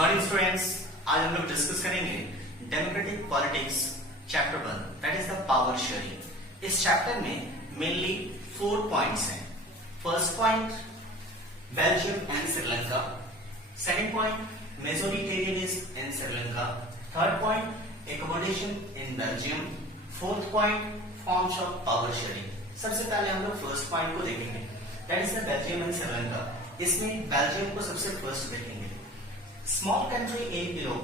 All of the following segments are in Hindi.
मॉर्निंग स्टूडेंट्स, आज हम लोग डिस्कस करेंगे democratic politics chapter 1 that is the power sharing. इस चैप्टर में मेनली 4 पॉइंट्स हैं। First point Belgium and Sri Lanka, second point majoritarianism in Sri Lanka, third point accommodation in Belgium, fourth point forms of power sharing. सबसे पहले हम लोग फर्स्ट पॉइंट को देखेंगे that is the Belgium and Sri Lanka. इसमें बेल्जियम को सबसे फर्स्ट देखेंगे। Small country in Europe,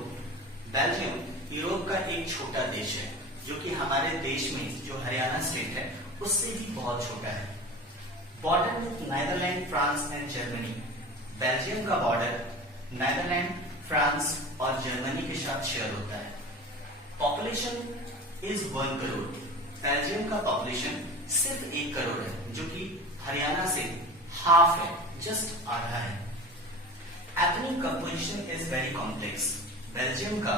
Belgium Europe का एक छोटा देश है जो कि हमारे देश में जो हरियाणा स्टेट है उससे भी बहुत छोटा है। Border with Netherland, France and Germany, Belgium का बॉर्डर नीदरलैंड, फ्रांस और जर्मनी के साथ शेयर होता है। पॉपुलेशन इज 1 करोड़, बेल्जियम का पॉपुलेशन सिर्फ 1 करोड़ है जो कि हरियाणा से हाफ है, जस्ट आधा है। Ethnic composition is very complex, Belgium का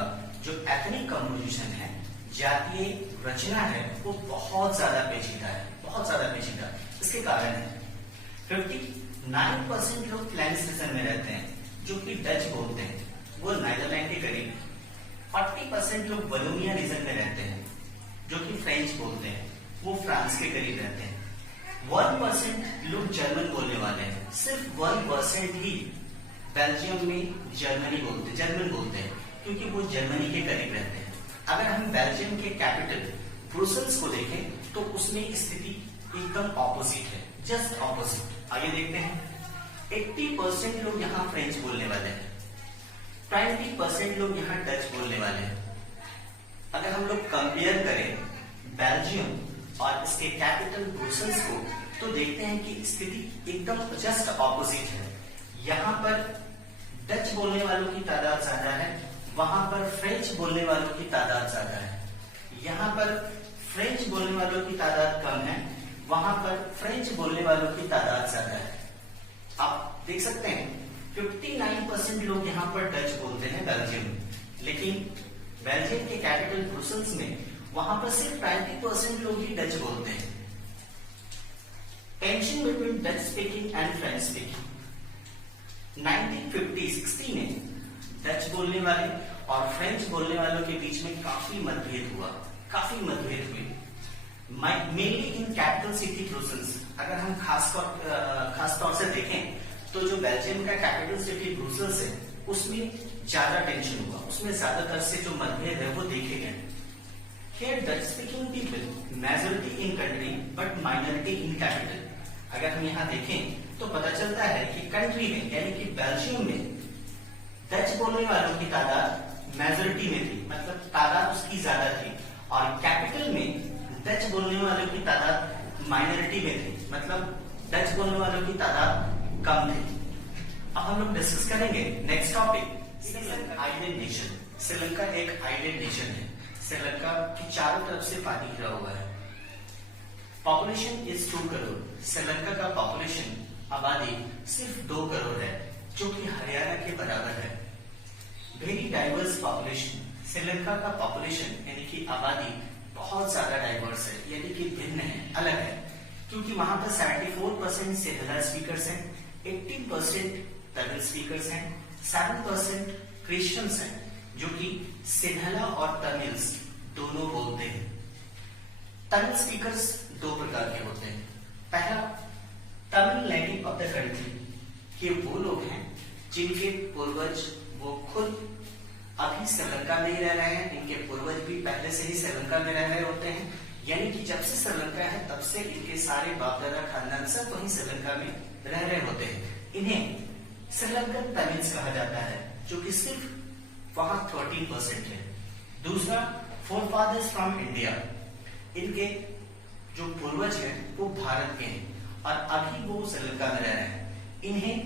जो एथनिक कंपोजिशन है, जातीय रचना है, वो बहुत ज्यादा पेचीदा है, बहुत ज्यादा पेचीदा। इसके कारण है 59% लोग फ्लैंस रीजन में रहते हैं जो कि डच बोलते हैं, वो नीदरलैंड के करीब। 40% लोग वलोनिया रीजन में रहते हैं जो कि फ्रेंच बोलते हैं, वो फ्रांस के करीब रहते हैं। 1% लोग जर्मन बोलने वाले हैं, सिर्फ 1% ही बेल्जियम में जर्मन बोलते हैं क्योंकि वो जर्मनी के करीब रहते हैं। अगर हम बेल्जियम के कैपिटल ब्रुसेल्स को देखें तो उसमें स्थिति एकदम ऑपोजिट है, जस्ट ऑपोजिट। आइए देखते हैं। 80% लोग यहाँ फ्रेंच बोलने वाले हैं, 20% लोग यहाँ डच बोलने वाले हैं। अगर हम लोग कंपेयर करें बेल्जियम और इसके कैपिटल ब्रुसेल्स को तो देखते हैं कि स्थिति एकदम जस्ट ऑपोजिट है। यहाँ पर डच बोलने वालों की तादाद ज्यादा है, वहां पर फ्रेंच बोलने वालों की तादाद ज्यादा है। यहाँ पर फ्रेंच बोलने वालों की तादाद कम है, वहां पर फ्रेंच बोलने वालों की तादाद ज्यादा है। आप देख सकते हैं 59% लोग यहाँ पर डच बोलते हैं बेल्जियम में, लेकिन बेल्जियम के कैपिटल ब्रुसेल्स में वहां पर सिर्फ 20% लोग ही डच बोलते हैं। Tension between Dutch speaking and French speaking. 1950-60 में डच बोलने वाले और फ्रेंच बोलने वालों के बीच में काफी मतभेद हुए, mainly in capital city Brussels. अगर हम खास तौर से देखें तो जो बेल्जियम का कैपिटल सिटी ब्रुसेल्स है उसमें ज्यादा टेंशन हुआ, उसमें ज्यादातर से जो मतभेद है वो देखे गए। Here Dutch speaking people majority in country but minority in capital। अगर हम यहाँ देखें तो पता चलता है कि कंट्री में यानी कि बेल्जियम में डच बोलने वालों की तादाद मेजोरिटी में थी, मतलब तादाद उसकी ज्यादा थी, और कैपिटल में डच बोलने वालों की तादाद माइनॉरिटी में थी, मतलब डच बोलने वालों की तादाद कम थी। अब हम लोग डिस्कस करेंगे next topic, island nation. Sri Lanka एक आइलैंड नेशन है, श्रीलंका की चारों तरफ से पानी घिरा हुआ है। पॉपुलेशन इज 2 करोड़, श्रीलंका का पॉपुलेशन आबादी सिर्फ 2 करोड़ है जो कि हरियाणा के बराबर है। वेरी डाइवर्स पॉपुलेशन, श्रीलंका का पॉपुलेशन यानी कि आबादी बहुत ज्यादा डाइवर्स है, यानी कि भिन्न है, अलग है, क्योंकि वहां पर 74% सिंहला स्पीकर्स हैं, 18% तमिल स्पीकर्स हैं, 7% क्रिश्चियंस हैं जो कि सिंहला और तमिल्स दोनों बोलते हैं। तमिल स्पीकर्स 2 प्रकार के होते हैं। पहला, Tamil native of the country, ये वो लोग हैं जिनके पूर्वज वो खुद अभी श्रीलंका में ही रह रहे हैं, इनके पूर्वज भी पहले से ही श्रीलंका में रह रहे होते हैं, यानी कि जब से श्रीलंका है तब से इनके सारे बाप दादा खानदान सब वहीं श्रीलंका में रह रहे होते हैं। इन्हें श्रीलंकन तमिल्स कहा जाता है जो कि सिर्फ वहां 13% है। दूसरा, फोरफादर्स फ्रॉम इंडिया, इनके जो पूर्वज हैं वो भारत के हैं और अभी वो श्रीलंका में रह रहे हैं। इन्हें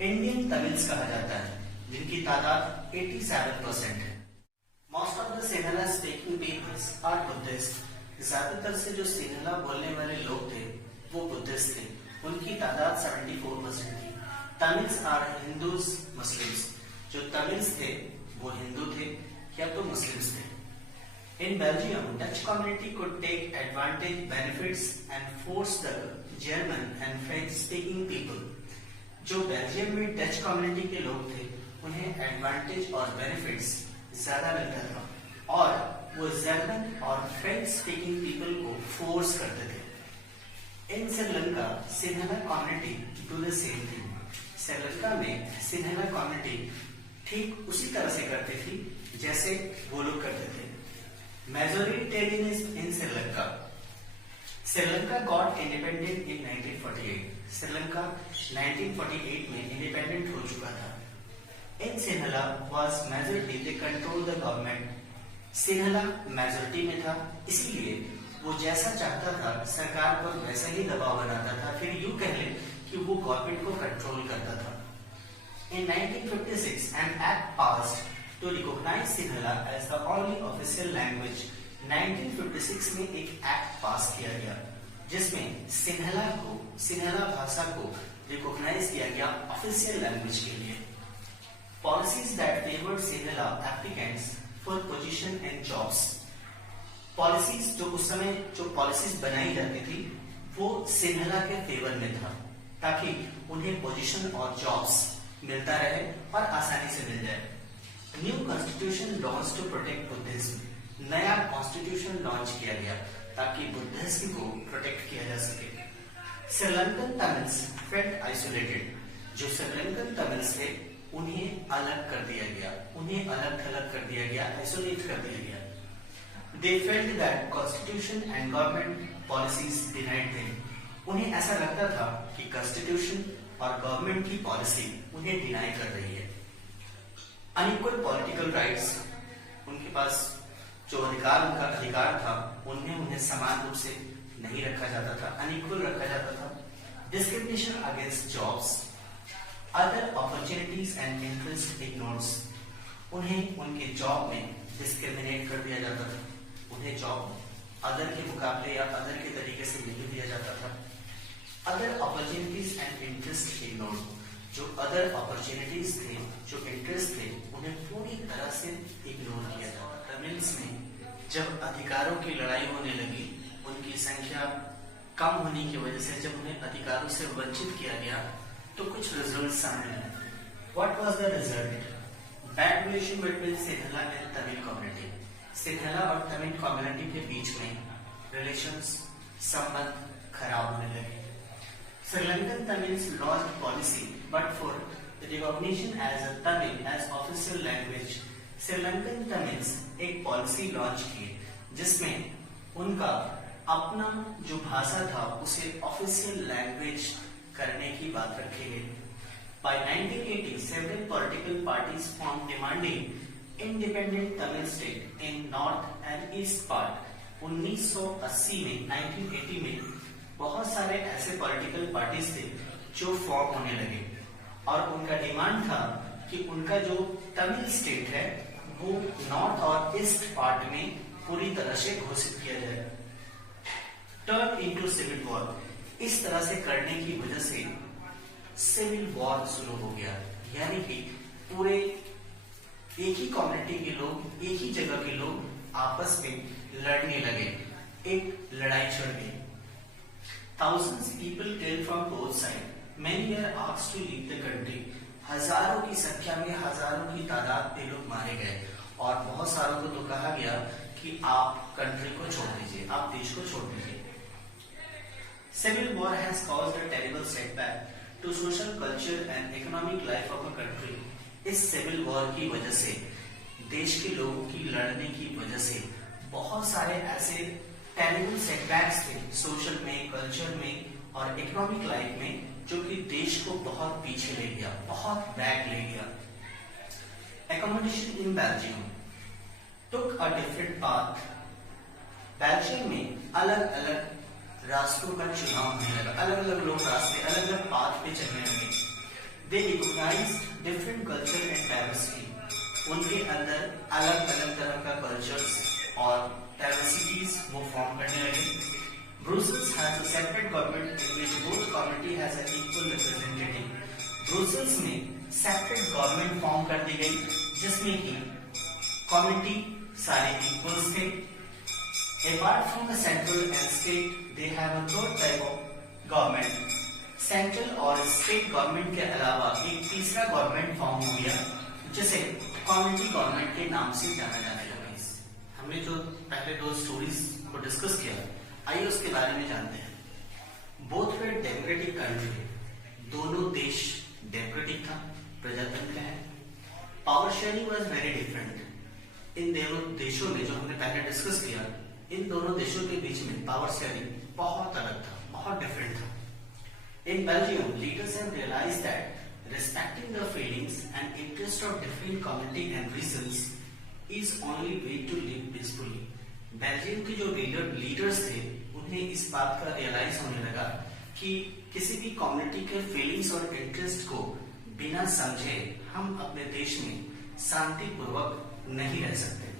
इंडियन तमिल्स कहा जाता है जिनकी तादाद 87% है। Most of the Sinhala speaking peoples are Buddhist, ज्यादातर से जो सिंहला बोलने वाले लोग थे वो बुद्धिस्ट थे, उनकी तादाद 74% थी। तमिल्स आर हिंदूज मुस्लिम्स, जो तमिल्स थे वो हिंदू थे या तो मुस्लिम्स थे। In Belgium, Dutch community could take advantage, benefits and force the German and French speaking people। जो बेल्जियम में डच कम्युनिटी के लोग थे उन्हें एडवांटेज और बेनिफिट्स ज्यादा मिलता था और वो जर्मन और फ्रेंच स्पीकिंग पीपल को फोर्स करते थे। In Sri Lanka Sinhala community do the same thing. Sri Lanka में सिन्हला कम्युनिटी ठीक उसी तरह से करती थी जैसे वो लोग करते थे। Majoritarianism in Sri Lanka. Sri Lanka got independent in 1948। Sri Lanka 1948 में इंडिपेंडेंट हो चुका था। In Sinhala was majority, they control the government. Sinhala majority में था, इसीलिए वो जैसा चाहता था सरकार पर वैसा ही दबाव बनाता था। फिर यूं कह ले कि वो गवर्नमेंट को कंट्रोल करता था। In 1956, an act passed to recognize Sinhala as the only official language. 1956 में एक एक्ट पास किया गया जिसमें सिन्हला भाषा को रिकॉग्नाइज किया गया ऑफिशियल लैंग्वेज के लिए। Policies that favoured Sinhala applicants for position and jobs. Policies जो उस समय जो पॉलिसीज बनाई जाती थी वो सिन्हला के फेवर में था ताकि उन्हें पोजीशन और जॉब्स मिलता रहे और आसानी से मिल जाए। New constitution launch to protect Buddhism. नया कॉन्स्टिट्यूशन लॉन्च किया गया ताकि बुद्धिज्म को प्रोटेक्ट किया जा सके। Sri Lankan Tamils felt isolated. जो श्रीलंकन तमिल्स थे उन्हें अलग कर दिया गया, उन्हें अलग थलग कर दिया गया, आइसोलेट कर दिया गया। They felt that constitution and government policies denied them. उन्हें ऐसा लगता था कि कॉन्स्टिट्यूशन और गवर्नमेंट की पॉलिसी उन्हें डिनाई कर रही है। Unequal political rights. उनके पास जो अधिकार, उनका अधिकार था उन्हें समान रूप से नहीं रखा जाता था, अनइक्वल रखा जाता था। Discrimination against jobs. Other opportunities and interest ignores. उन्हें उनके जॉब में डिस्क्रिमिनेट कर दिया जाता था। उन्हें जॉब अदर के मुकाबले या अदर के तरीके से नहीं दिया जाता था। Other opportunities and interest ignored. जो अदर अपॉर्चुनिटीज थे, जो इंटरेस्ट थे, उन्हें पूरी तरह से इग्नोर किया जाता। तमिल्स में जब अधिकारों की लड़ाई होने लगी, उनकी संख्या कम होने की वजह से जब उन्हें अधिकारों से वंचित किया गया तो कुछ रिजल्ट सामने आए। What was the result? Bad relation between Sinhala and Tamil community. Sinhala और तमिल कम्युनिटी के बीच में रिलेशंस, संबंध खराब होने लगे। Sri Lankan Tamils launch policy but for recognition as a Tamil as official language. Sri Lankan Tamils एक पॉलिसी लॉन्च की जिसमें उनका अपना जो भाषा था उसे ऑफिशियल लैंग्वेज करने की बात रखी गई। By 1980, several political parties formed demanding independent Tamil state in north and east part. 1980 में 1980 में बहुत सारे ऐसे पॉलिटिकल पार्टीज थे जो फॉर्म होने लगे और उनका डिमांड था कि उनका जो तमिल स्टेट है वो नॉर्थ और ईस्ट पार्ट में पूरी तरह से घोषित किया जाए। Turn into civil war. इस तरह से करने की वजह से सिविल वॉर शुरू हो गया, यानी कि पूरे एक ही कम्युनिटी के लोग, एक ही जगह के लोग आपस में लड़ने लगे, एक लड़ाई छिड़ गई। Thousands people killed from both sides. Many were asked to leave the country. हजारों की संख्या में, हजारों की तादाद में लोग मारे गए और बहुत सारों को तो कहा गया कि आप कंट्री को छोड़ दीजिए, आप देश को छोड़ दीजिए। Civil war has caused a terrible setback to social culture and economic life of a country. इस सिविल वॉर की वजह से, देश के लोगों की लड़ने की वजह से बहुत सारे ऐसे टेरिबल सेटबैक्स थे सोशल में, कल्चर में और इकोनॉमिक लाइफ में, जो कि देश को बहुत पीछे ले गया, बहुत बैक ले गया। Accommodation in Belgium took a different path. Belgium में अलग अलग रास्तों का चुनाव होने लगा, अलग अलग लोग रास्ते, अलग अलग पाथ पे चलने लगे। They recognized different culture and diversity. उनके अंदर अलग अलग तरह का कल्चर्स और डाइवर्सिटीज वो फॉर्म करने लगे। Brussels has a separate government in which both community has an equal representative. Brussels में सेपरेट गवर्नमेंट फॉर्म कर दी गई जिसमें कि कम्युनिटी सारे इक्वल्स थे। Apart from the central and state, they have a third type of government. Central और स्टेट गवर्नमेंट के अलावा एक तीसरा गवर्नमेंट फॉर्म हो गया जैसे कम्युनिटी गवर्नमेंट के नाम से जाना जाने लगा। हमने जो पहले दो स्टोरीज को डिस्कस किया, आइए उसके बारे में जानते हैं। बोथ वर डेमोक्रेटिक कंट्री, दोनों देश डेमोक्रेटिक था, प्रजातंत्र है। Power sharing was very different. इन दोनों देशों में, जो हमने पहले डिस्कस किया, इन दोनों देशों के बीच में पावर शेयरिंग बहुत अलग था, बहुत डिफरेंट था। In Belgium, leaders have realized that respecting the feelings and interests of different community and regions is only way to live peacefully. Belgium के जो लीडर्स थे, उन्हें इस बात का रियलाइज होने लगा कि किसी भी कम्युनिटी के फीलिंग्स और इंटरेस्ट को बिना समझे हम अपने देश में शांतिपूर्वक नहीं रह सकते।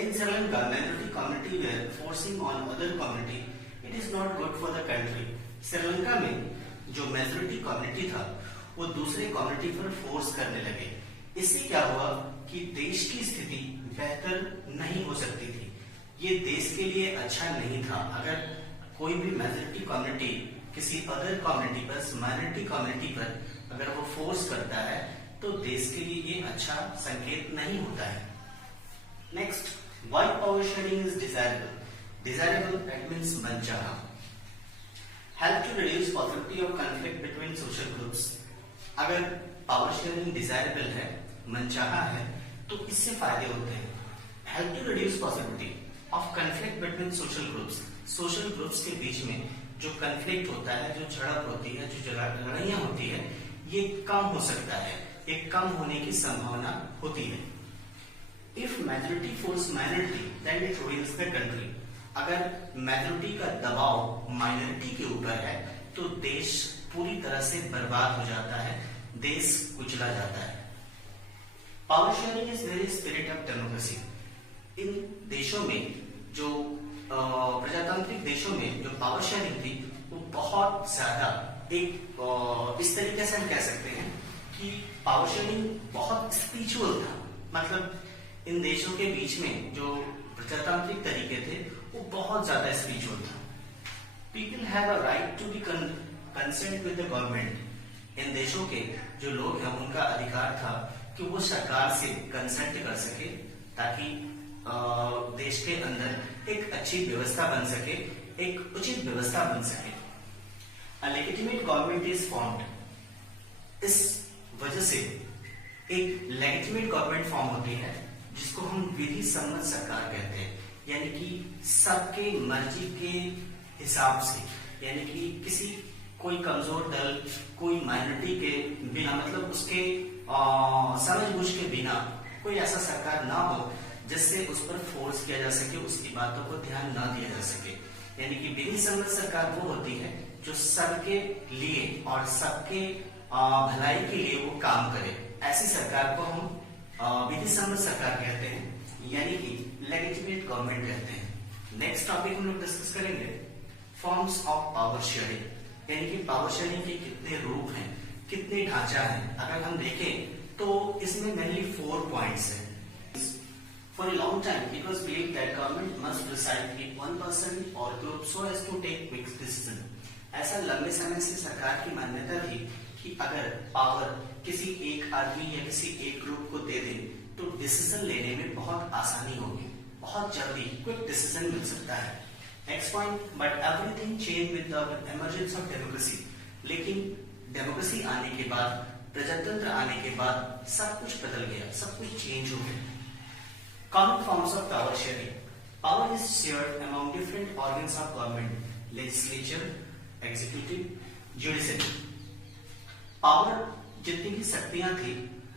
In Sri Lanka, minority community were forcing on other community. It is not good for the country. Sri Lanka में जो मेजोरिटी कम्युनिटी था, वो दूसरे कम्युनिटी पर फोर्स करने लगे। इससे क्या हुआ कि देश की स्थिति बेहतर नहीं हो सकती थी। ये देश के लिए अच्छा नहीं था। अगर कोई भी मेजोरिटी कम्युनिटी किसी अदर कम्युनिटी पर, माइनॉरिटी कम्युनिटी पर अगर वो फोर्स करता है, तो देश के लिए ये अच्छा संकेत नहीं होता है। Next, why power sharing is desirable. Desirable that means मनचाहा। Help to reduce possibility of conflict between social groups. अगर पावर शेयरिंग डिजायरेबल है, मनचाहा है, तो इससे फायदे होते हैं। Help to reduce possibility of conflict between social groups. Social groups के बीच में जो कन्फ्लिक्ट होता है, जो झड़प होती है, जो लड़ाइयाँ होती है, ये कम हो सकता है, ये कम होने की संभावना होती है। If majority force minority, then it ruins the country. अगर मेजोरिटी का दबाव माइनॉरिटी के ऊपर है, तो देश पूरी तरह से बर्बाद हो जाता है, देश कुचला जाता है। Power sharing is very spirit of democracy. इन देशों में जो प्रजातांत्रिक देशों में जो पावर शेयरिंग थी, वो बहुत ज्यादा एक इस तरीके से हम कह सकते हैं कि पावर शेयरिंग बहुत स्पिरिचुअल था। मतलब इन देशों के बीच में जो प्रजातांत्रिक तरीके थे, वो बहुत ज्यादा स्पिरिचुअल था। People have a right to be consent with the government. इन देशों के जो लोग हैं, उनका अधिकार था कि वो सरकार से कंसेंट कर सके, ताकि देश के अंदर एक अच्छी व्यवस्था बन सके, एक उचित व्यवस्था बन सके। A legitimate government is formed. इस वजह से एक लेजिटिमेट गवर्नमेंट फॉर्म होती है, जिसको हम विधि सम्मत सरकार कहते हैं। यानी कि सबके मर्जी के हिसाब से, यानी कि किसी कोई कमजोर दल, कोई माइनॉरिटी के बिना, मतलब उसके समझबूझ के बिना कोई ऐसा सरकार ना हो जिससे उस पर फोर्स किया जा सके, उसकी बातों को ध्यान ना दिया जा सके। यानी कि विधि सम्मत सरकार वो होती है जो सबके लिए और सबके भलाई के लिए वो काम करे। ऐसी सरकार को हम विधि सम्मत सरकार कहते हैं, यानी कि लेजिटिमेट गवर्नमेंट कहते हैं। नेक्स्ट टॉपिक हम लोग डिस्कस करेंगे फॉर्म्स ऑफ पावर शेयरिंग। यानी कि पावर शेयरिंग के कितने रूप हैं, कितने ढांचा हैं। अगर हम देखें तो इसमें मेनली 4 पॉइंट्स हैं। For a long time, it was believed that government must decide if one person or group so as to take quick decision. ऐसा लंबे समय से सरकार की मान्यता थी कि अगर पावर किसी एक आदमी या किसी एक ग्रुप को दे दे, तो डिसीजन लेने में बहुत आसानी होगी, बहुत जल्दी क्विक डिसीजन मिल सकता है। Next point, but everything change with the emergence of democracy. लेकिन डेमोक्रेसी आने के बाद, प्रजातंत्र आने के बाद सब कुछ बदल गया, सब कुछ चेंज हो गया। Common forms of power sharing. Power is shared among different organs of government: legislature, executive, judiciary. Power जितनी भी शक्तियां थी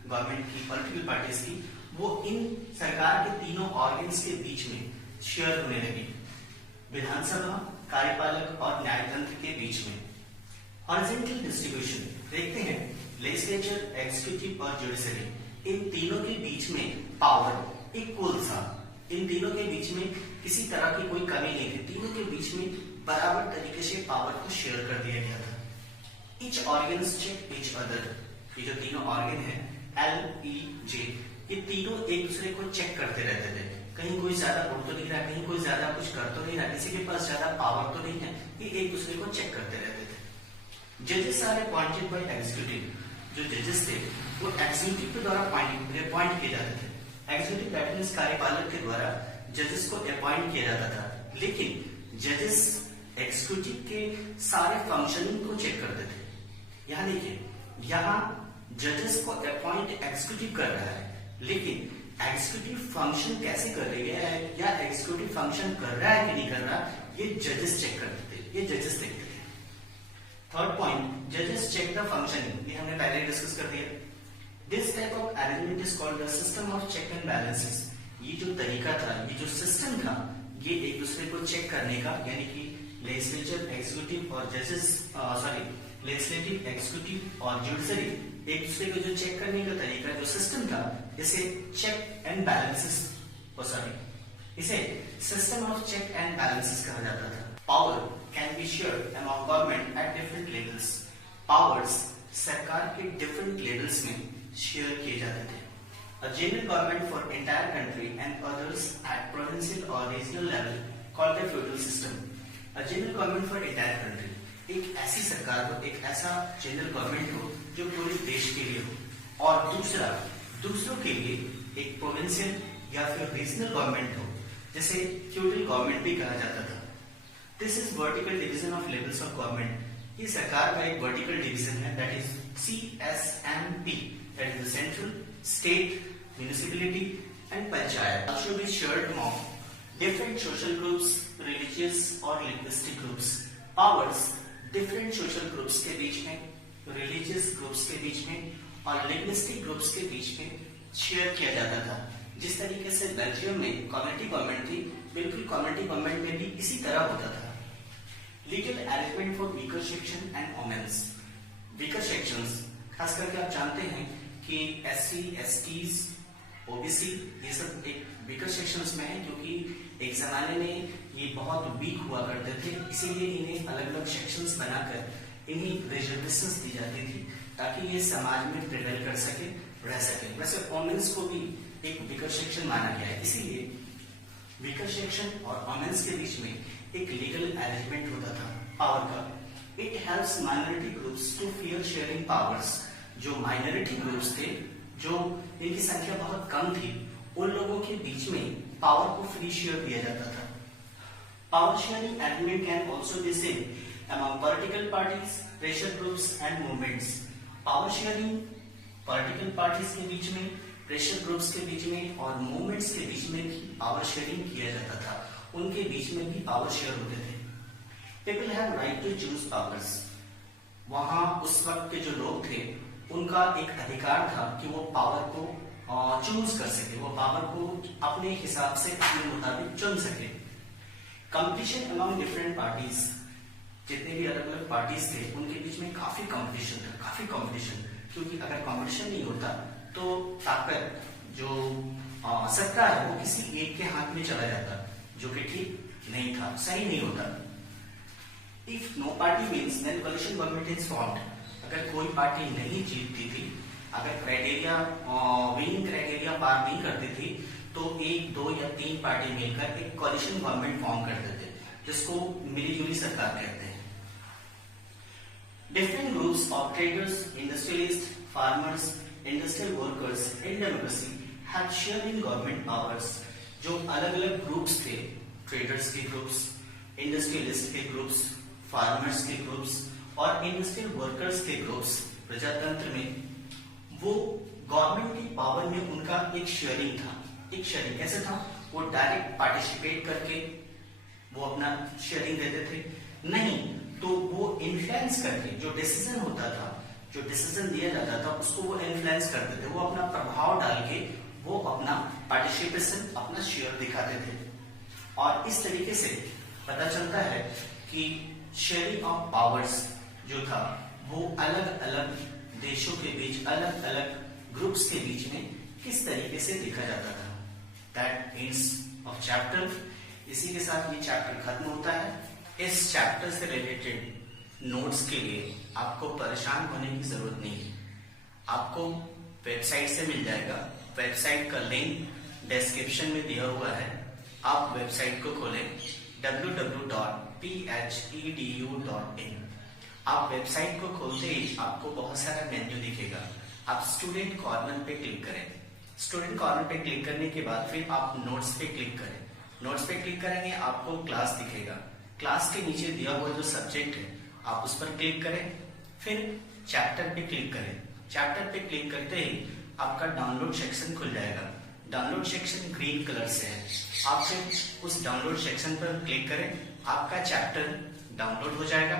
गवर्नमेंट की, पॉलिटिकल पार्टीज की, वो इन सरकार के तीनों ऑर्गन्स के बीच में शेयर होने लगी। विधानसभा, कार्यपालक और न्यायतंत्र के बीच में। हॉरिजॉन्टल डिस्ट्रीब्यूशन देखते हैं, लेजिस्लेचर, एग्जीक्यूटिव और जुडिशरी, इन तीनों के बीच में पावर इक्वल था। इन तीनों के बीच में किसी तरह की कोई कमी नहीं थी, तीनों के बीच में बराबर तरीके से पावर को शेयर कर दिया गया था। Each organs check each other. ये जो तीनों ऑर्गन हैं, LEJ, ये तीनों एक दूसरे को चेक करते रहते थे। कहीं कोई ज्यादा उड़ तो नहीं रहा, कहीं कोई ज्यादा कुछ कर तो नहीं रहा, किसी के पास ज्यादा पावर तो नहीं है, ये एक दूसरे को चेक करते रहते थे। जजेस आर अपॉइंटेड बाय एग्जीक्यूटिव। जो जजेस थे वो एग्जीक्यूटिव के द्वारा अपॉइंट किए जाते थे। एग्जीक्यूटिव दैट मींस कार्यपालक के द्वारा जजेस को अपॉइंट किया जाता था, लेकिन जजेस एग्जीक्यूटिव के सारे फंक्शनिंग को चेक करते थे। यहाँ देखिए, यहाँ जजेस को अपॉइंट एग्जीक्यूटिव कर रहा है, लेकिन एग्जीक्यूटिव फंक्शन कैसे कर रही है या एग्जीक्यूटिव फंक्शन कर रहा है कि नहीं कर रहा, ये जजेस चेक करते थे, ये जजेस देखते थे। थर्ड पॉइंट, जजेस चेक द फंक्शनिंग, ये हमने पहले डिस्कस कर दिया। This type of arrangement is called the system of check and balances. ये जो तरीका था, ये जो सिस्टम था, ये एक दूसरे को चेक करने का, यानी कि लेजिस्लेचर, एग्जीक्यूटिव और जजेस लेजिस्लेटिव, एग्जीक्यूटिव और जुडिशरी एक दूसरे को जो चेक करने का तरीका, जो सिस्टम था, इसे चेक एंड बैलेंसेस इसे system of check and balances कहा जाता था। Power can be shared among government at different levels. Powers सरकार के डिफरेंट लेवल्स में शेयर किए जाते थे। A general government for entire country and others at provincial or regional level called the feudal system. A general government for entire country, एक ऐसी सरकार हो, एक ऐसा जनरल गवर्नमेंट हो जो पूरे देश के लिए हो, और दूसरों के लिए एक प्रोविंशियल या फिर रीजनल गवर्नमेंट हो, जिसे फ्यूडल गवर्नमेंट भी कहा जाता था। This is vertical division of levels of government. ये सरकार का एक वर्टिकल डिवीजन है, that is CSMP, that is the central, state, municipality and panchayat. Also be shared among different social groups, religious और linguistic groups. Powers different social groups के बीच में, रिलीजियस ग्रुप्स के बीच में और लिंग्विस्टिक ग्रुप्स के बीच में शेयर किया जाता था। जिस तरीके से बेल्जियम में कम्युनिटी गवर्नमेंट थी, बिल्कुल कम्युनिटी गवर्नमेंट में भी इसी तरह होता था। Legal arrangement for weaker section and womens. Weaker sections खास करके आप जानते हैं कि SC, STs, OBC ये सब एक वीकर सेक्शंस में है, क्योंकि एक जमाने में ये बहुत वीक हुआ करते थे, इसीलिए इन्हें अलग अलग सेक्शंस बनाकर इन्हें रिजर्वेशंस दी जाती थी, ताकि ये समाज में प्रिवेल कर सके, रह सके। वैसे वुमेन्स को भी एक वीकर सेक्शन माना गया है, इसीलिए वीकर सेक्शन और वुमेन्स के बीच में एक लीगल अरेंजमेंट होता था पावर का। It helps minority groups to fair sharing powers. जो माइनॉरिटी ग्रुप्स थे, जो इनकी संख्या बहुत कम थी, उन लोगों के बीच में पावर को फ्री शेयर दिया जाता था। Power sharing agreement can also be seen among political parties, pressure groups and movements. Power sharing political parties के बीच में, प्रेशर ग्रुप्स के बीच में और मूवमेंट्स के बीच में भी पावर शेयरिंग किया जाता था। उनके बीच में भी पावर शेयर होते थे। People have right to choose powers. वहां उस वक्त के जो लोग थे, उनका एक अधिकार था कि वो पावर को चूज कर सके, वो पावर को अपने हिसाब से, अपने मुताबिक चुन सके। कंपटीशन अमंग डिफरेंट पार्टीज, जितने भी अलग अलग पार्टीज थे, उनके बीच में काफी कंपटीशन था, काफी कंपटीशन, क्योंकि अगर कंपटीशन नहीं होता तो ताकत, जो सत्ता है, वो किसी एक के हाथ में चला जाता, जो कि ठीक नहीं था, सही नहीं होता। If no party wins then coalition government is formed. अगर कोई पार्टी नहीं जीतती थी, अगर क्राइटेरिया, विनिंग क्राइटेरिया पार नहीं करती थी, तो 1, 2 या 3 पार्टी मिलकर एक कोलिशन गवर्नमेंट फॉर्म करते थे, जिसको मिलीजुली सरकार कहते हैं। Different groups of traders, industrialist, farmers, industrial workers in democracy had share in government powers. जो अलग अलग ग्रुप्स थे, ट्रेडर्स के ग्रुप्स, इंडस्ट्रियलिस्ट के ग्रुप्स, फार्मर्स के ग्रुप्स और इंडस्ट्रियल वर्कर्स के ग्रुप्स प्रजातंत्र में, वो गवर्नमेंट की पावर में उनका एक शेयरिंग था। एक शेयरिंग कैसे था? वो डायरेक्ट पार्टिसिपेट करके वो अपना शेयरिंग देते थे, नहीं तो वो इन्फ्लुएंस करके, जो डिसीजन होता था, जो डिसीजन दिया जाता था, उसको वो इन्फ्लुएंस करते थे। वो अपना प्रभाव डाल के वो अपना पार्टिसिपेशन, अपना शेयर दिखाते थे। और इस तरीके से पता चलता है कि शेयरिंग ऑफ पावर्स जो था, वो अलग अलग देशों के बीच, अलग अलग ग्रुप्स के बीच में किस तरीके से देखा जाता था। That means of chapter. इसी के साथ ये चैप्टर खत्म होता है। इस चैप्टर से रिलेटेड नोट्स के लिए आपको परेशान होने की जरूरत नहीं है, आपको वेबसाइट से मिल जाएगा। वेबसाइट का लिंक डिस्क्रिप्शन में दिया हुआ है। आप वेबसाइट को खोलें www.phedu.in। आप वेबसाइट को खोलते ही आपको बहुत सारा मेन्यू दिखेगा। आप स्टूडेंट कॉर्नर पे क्लिक करें। स्टूडेंट कॉर्नर पे क्लिक करने के बाद फिर आप नोट्स पे क्लिक करें। नोट्स पे क्लिक करेंगे आपको क्लास दिखेगा। क्लास के नीचे दिया हुआ जो सब्जेक्ट है आप उस पर क्लिक करें, फिर चैप्टर पे क्लिक करें। चैप्टर पे क्लिक करते ही आपका डाउनलोड सेक्शन खुल जाएगा। डाउनलोड सेक्शन ग्रीन कलर से है, आप फिर उस डाउनलोड सेक्शन पर क्लिक करें, आपका चैप्टर डाउनलोड हो जाएगा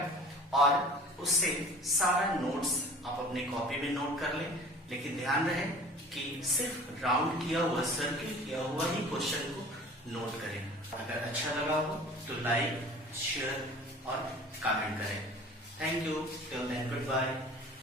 और उससे सारा नोट्स आप अपने कॉपी में नोट कर लें। लेकिन ध्यान रहे कि सिर्फ राउंड किया हुआ, सर्किल किया हुआ ही क्वेश्चन को नोट करें। अगर अच्छा लगा हो तो लाइक, शेयर और कमेंट करें। Thank you, till then good bye.